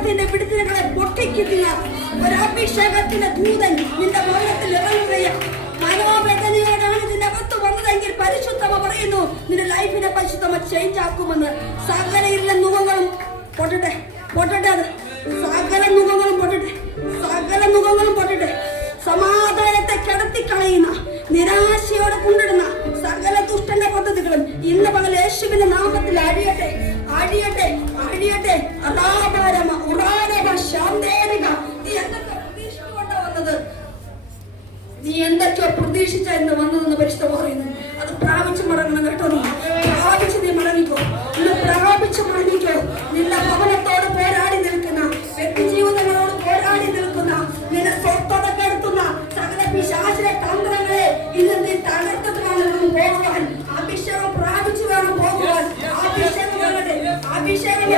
അഭിഷേകത്തിന്റെ പിടിച്ചിലുകളെ പൊട്ടിക്കുന്ന ഒരു അഭിഷേകത്തിന്റെ ദൂതൻ നിന്റെ ഭവനത്തിൽ ഇറങ്ങുകയാണ്. മനോവേദനയോടാണ് നിന്റെ അകത്ത് വന്നതെങ്കിൽ പരിശുദ്ധമ പറയുന്നു നിന്റെ ലൈഫിനെ പരിശുദ്ധമ ചേഞ്ച് ആക്കുമെന്ന്. സകല ഇരുന്ന മുഖങ്ങളും പൊട്ടട്ടെ, അത് സകല മുഖങ്ങളും പൊട്ടട്ടെ. സമാധാനത്തെ കിടത്തിക്കളയുന്ന, നിരാശയോടെ കൊണ്ടിടുന്ന സകല ദുഷ്ടന്റെ പദ്ധതികളും ഇന്ന് പകൽ യേശുവിന്റെ നാമത്തിൽ അഴിയട്ടെ. നീ എന്തൊക്കെയോ പ്രതീക്ഷിച്ച എന്ന് വന്നതെന്ന് പരിശുദ്ധം പറയുന്നു. അത് പ്രാപിച്ചു മടങ്ങണം കേട്ടോ. നീ മടങ്ങിക്കോ. നിന്റെ ഭവനത്തോട് പോരാടി നിൽക്കുന്ന, വ്യക്തി ജീവിതങ്ങളോട് പോരാടി നിൽക്കുന്ന, നിന്റെ സ്വസ്ഥത കെടുത്തുന്ന സകല പിശാചിലെ തന്ത്രങ്ങളെ ഇന്ന് നീ തകർത്തിട്ട് വേണം പോകുവാൻ. അഭിഷേകം പ്രാപിച്ചു വേണം പോകുവാൻ. അഭിഷേകം